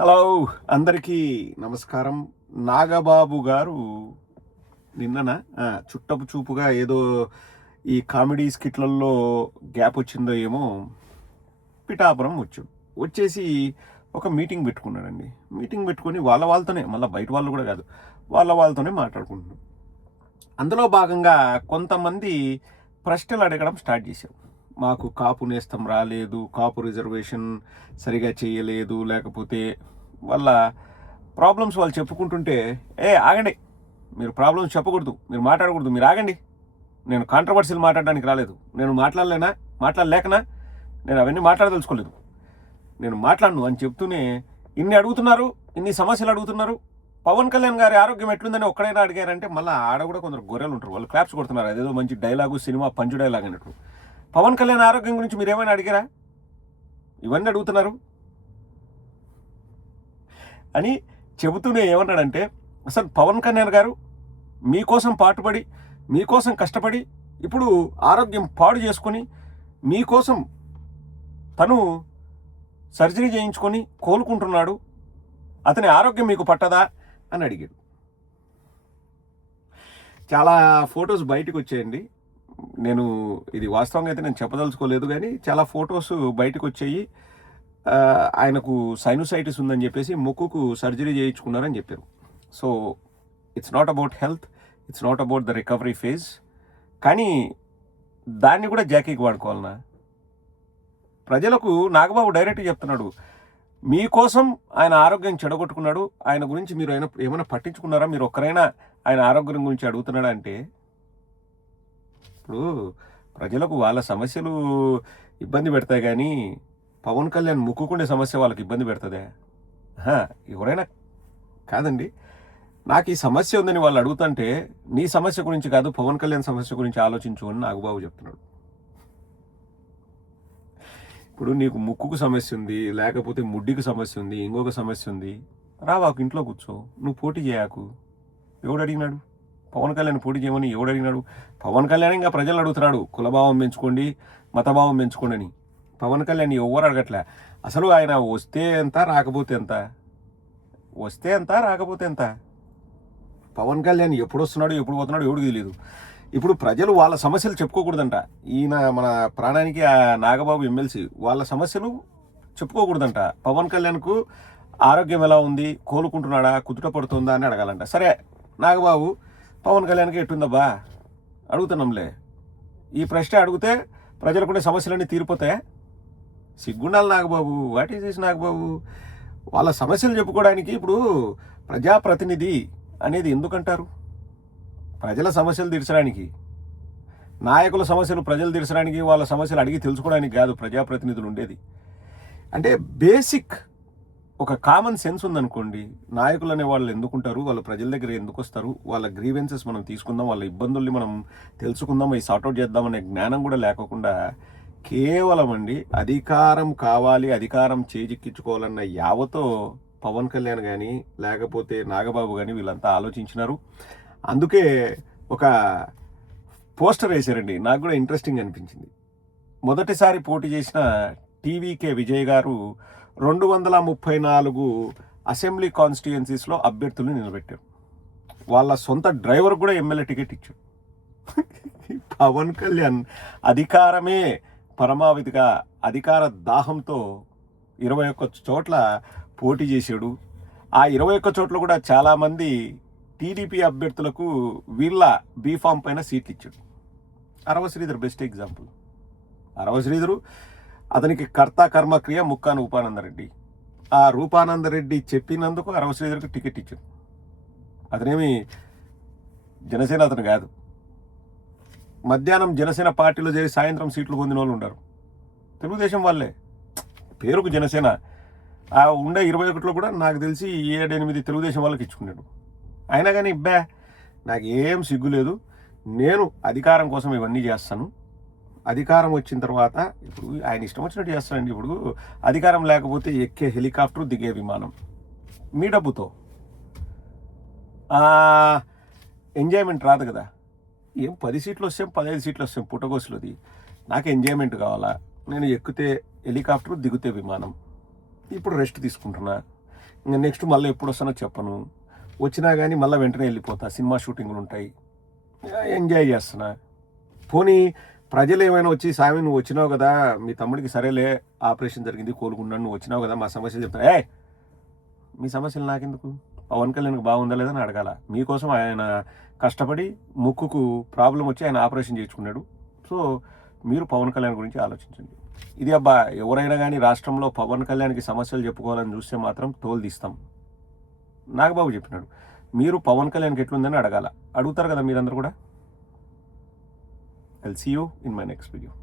Hello, అందరికీ నమస్కారం. నాగబాబు గారు నిన్నన చుట్టపు చూపుగా ఏదో ఈ కామెడీ స్కిట్లలో గ్యాప్ వచ్చిందో ఏమో పిఠాపురం వచ్చేసి ఒక మీటింగ్ పెట్టుకున్నాడండి. మీటింగ్ పెట్టుకొని వాళ్ళతోనే, మళ్ళీ బయట వాళ్ళు కూడా కాదు, వాళ్ళతోనే మాట్లాడుకుంటున్నాం. అందులో భాగంగా కొంతమంది ప్రశ్నలు అడగడం స్టార్ట్ చేశారు. మాకు కాపు నేస్తం రాలేదు, కాపు రిజర్వేషన్ సరిగా చేయలేదు, లేకపోతే వాళ్ళ ప్రాబ్లమ్స్ వాళ్ళు చెప్పుకుంటుంటే, ఆగండి, మీరు ప్రాబ్లమ్స్ చెప్పకూడదు, మీరు మాట్లాడకూడదు, మీరు ఆగండి, నేను కాంట్రవర్సీలు మాట్లాడడానికి రాలేదు, నేను మాట్లాడలేకనా నేను అవన్నీ మాట్లాడదలుచుకోలేదు, నేను మాట్లాడను అని చెప్తూనే ఇన్ని అడుగుతున్నారు, ఇన్ని సమస్యలు అడుగుతున్నారు. పవన్ కళ్యాణ్ గారి ఆరోగ్యం ఎట్లుందని ఒక్కడైనా అడిగారంటే మళ్ళీ ఆడ కూడా కొందరు గొర్రెలు ఉంటారు, వాళ్ళు క్లాప్స్ కొడుతున్నారు. అదేదో మంచి డైలాగు, సినిమా పంచు డైలాగ్ అన్నట్టు. పవన్ కళ్యాణ్ ఆరోగ్యం గురించి మీరు ఏమైనా అడిగారా? ఇవన్నీ అడుగుతున్నారు అని చెబుతూనే ఏమన్నాడంటే, అసలు పవన్ కళ్యాణ్ గారు మీకోసం పాటుపడి, మీకోసం కష్టపడి, ఇప్పుడు ఆరోగ్యం పాడు చేసుకొని, మీకోసం తను సర్జరీ చేయించుకొని కోలుకుంటున్నాడు, అతని ఆరోగ్యం మీకు పట్టదా అని అడిగాడు. చాలా ఫొటోస్ బయటకు వచ్చాయండి. నేను ఇది వాస్తవంగా అయితే నేను చెప్పదలుచుకోలేదు, కానీ చాలా ఫొటోస్ బయటకు వచ్చాయి. ఆయనకు సైనోసైటిస్ ఉందని చెప్పేసి ముక్కుకు సర్జరీ చేయించుకున్నారని చెప్పారు. So it's not about health, it's not about the recovery phase. కానీ దాన్ని కూడా జాకీకి వాడుకోవాలన్నా? ప్రజలకు నాగబాబు డైరెక్ట్గా చెప్తున్నాడు, మీకోసం ఆయన ఆరోగ్యం చెడగొట్టుకున్నాడు, ఆయన గురించి మీరు ఏమైనా పట్టించుకున్నారా? మీరు ఒక్కరైనా ఆయన ఆరోగ్యం గురించి అడుగుతున్నాడా అంటే, ఇప్పుడు ప్రజలకు వాళ్ళ సమస్యలు ఇబ్బంది పెడతాయి, కానీ పవన్ కళ్యాణ్ ముక్కుకుండే సమస్య వాళ్ళకి ఇబ్బంది పెడుతుందే? ఎవరైనా కాదండి. నాకు ఈ సమస్య ఉందని వాళ్ళు అడుగుతుంటే, నీ సమస్య గురించి కాదు, పవన్ కళ్యాణ్ సమస్య గురించి ఆలోచించు అని నాగబాబు చెప్తున్నాడు. ఇప్పుడు నీకు ముక్కుకు సమస్య ఉంది, లేకపోతే ముడ్డికి సమస్య ఉంది, ఇంకొక సమస్య ఉంది, రావాకు ఇంట్లో కూర్చో, నువ్వు పోటీ చేయకు. ఎవడు అడిగినాడు? పవన్ కళ్యాణ్ పోటీ చేయమని ఎవడు అడిగినాడు? పవన్ కళ్యాణ్ ఇంకా ప్రజలు అడుగుతున్నాడు, కులభావం పెంచుకోండి, మతభావం పెంచుకోండి అని. పవన్ కళ్యాణ్ ఎవరు అడగట్లే. అసలు ఆయన వస్తే ఎంత, రాకపోతే ఎంత? వస్తే ఎంత, రాకపోతే ఎంత? పవన్ కళ్యాణ్ ఎప్పుడు వస్తున్నాడు, ఎప్పుడు పోతున్నాడు ఎవడికి తెలియదు. ఇప్పుడు ప్రజలు వాళ్ళ సమస్యలు చెప్పుకోకూడదంట. ఈయన మన ప్రాణానికి నాగబాబు ఎమ్మెల్సీ, వాళ్ళ సమస్యలు చెప్పుకోకూడదంట. పవన్ కళ్యాణ్కు ఆరోగ్యం ఎలా ఉంది, కోలుకుంటున్నాడా, కుదుట పడుతుందా అని అడగాలంట. సరే నాగబాబు, పవన్ కళ్యాణ్కి ఎట్టుందబ్బా అడుగుతున్నాంలే. ఈ ప్రశ్న అడిగితే ప్రజలకుండే సమస్యలన్నీ తీరిపోతాయా? సిగ్గుండాలి Nagababu. What is this Nagababu? వాళ్ళ సమస్యలు చెప్పుకోవడానికి ఇప్పుడు ప్రజాప్రతినిధి అనేది ఎందుకంటారు? ప్రజల సమస్యలు తీర్చడానికి. నాయకుల సమస్యలు ప్రజలు తీర్చడానికి, వాళ్ళ సమస్యలు అడిగి తెలుసుకోవడానికి కాదు ప్రజాప్రతినిధులు ఉండేది. అంటే బేసిక్ ఒక కామన్ సెన్స్ ఉందనుకోండి, నాయకులు అనే వాళ్ళు ఎందుకుంటారు, వాళ్ళ ప్రజల దగ్గర ఎందుకు వస్తారు, వాళ్ళ గ్రీవెన్సెస్ మనం తీసుకుందాం, వాళ్ళ ఇబ్బందుల్ని మనం తెలుసుకుందాం, అవి సార్ట్అవుట్ చేద్దామనే జ్ఞానం కూడా లేకుండా కేవలం అండి అధికారం కావాలి, అధికారం చేజిక్కించుకోవాలన్న యావతో పవన్ కళ్యాణ్ కానీ లేకపోతే నాగబాబు కానీ వీళ్ళంతా ఆలోచించినారు. అందుకే ఒక పోస్టర్ వేశారండి, నాకు కూడా ఇంట్రెస్టింగ్ అనిపించింది. మొదటిసారి పోటీ చేసిన టీవీకే విజయ్ గారు 234 అసెంబ్లీ కాన్స్టిట్యుయెన్సీస్లో అభ్యర్థులను నిలబెట్టారు. వాళ్ళ సొంత డ్రైవర్ కూడా ఎమ్మెల్యే టికెట్ ఇచ్చారు. పవన్ కళ్యాణ్ అధికారమే పరమావధిగా, అధికార దాహంతో 21 చోట్ల పోటీ చేశాడు. ఆ 21 చోట్ల కూడా చాలామంది టీడీపీ అభ్యర్థులకు వీళ్ళ బీఫామ్ పైన సీట్లు ఇచ్చాడు. అరవ శ్రీధర్ బెస్ట్ ఎగ్జాంపుల్. అరవ శ్రీధరు, అతనికి కర్త కర్మక్రియ ముక్కాను రూపానందరెడ్డి. ఆ రూపానందరెడ్డి చెప్పినందుకు అరవ శ్రీధర్కి టికెట్ ఇచ్చాడు. అతనేమి జనసేన అతను కాదు. మధ్యాహ్నం జనసేన పార్టీలో చేరి సాయంత్రం సీట్లు పొందిన వాళ్ళు ఉన్నారు, తెలుగుదేశం వాళ్ళే, పేరుకు జనసేన. ఆ ఉండే 21లో కూడా నాకు తెలిసి 7-8 తెలుగుదేశం వాళ్ళకి ఇచ్చుకున్నాడు. అయినా కానీ నాకు ఏం సిగ్గు లేదు, నేను అధికారం కోసం ఇవన్నీ చేస్తాను, అధికారం వచ్చిన తర్వాత ఇప్పుడు ఆయన ఇష్టం వచ్చినట్టు చేస్తానండి. ఇప్పుడు అధికారం లేకపోతే ఎక్కే హెలికాప్టర్, దిగే విమానం మీ డబ్బుతో, ఎంజాయ్మెంట్ రాదు కదా. ఏం 10 సీట్లు వస్తాం, 15 సీట్లు వస్తాం పుట్టగోసులోది. నాకు ఎంజాయ్మెంట్ కావాలా, నేను ఎక్కితే హెలికాప్టర్, దిగితే విమానం. ఇప్పుడు రెస్ట్ తీసుకుంటున్నా. ఇంకా నెక్స్ట్ మళ్ళీ ఎప్పుడు వస్తానో చెప్పను. వచ్చినా కానీ మళ్ళీ వెంటనే వెళ్ళిపోతా. సినిమా షూటింగ్లు ఉంటాయి, ఎంజాయ్ చేస్తున్నా. పోనీ ప్రజలు ఏమైనా వచ్చి సామి నువ్వు వచ్చినావు కదా, మీ తమ్ముడికి సరేలే ఆపరేషన్ జరిగింది కోలుకున్నాను, నువ్వు వచ్చినావు కదా మా సమస్యలు చెప్తా. మీ సమస్యలు నాకెందుకు? పవన్ కళ్యాణ్కి బాగుందా లేదని అడగాల. మీకోసం ఆయన కష్టపడి ముక్కుకు ప్రాబ్లం వచ్చి ఆయన ఆపరేషన్ చేయించుకున్నాడు. సో మీరు పవన్ కళ్యాణ్ గురించి ఆలోచించండి. ఇది అబ్బా, ఎవరైనా కానీ రాష్ట్రంలో పవన్ కళ్యాణ్కి సమస్యలు చెప్పుకోవాలని చూస్తే మాత్రం తోలు తీస్తాం. నాగబాబు చెప్పినాడు, మీరు పవన్ కళ్యాణ్కి ఎట్లుందని అడగాల. అడుగుతారు కదా మీరందరూ కూడా. I'll see you in my next video.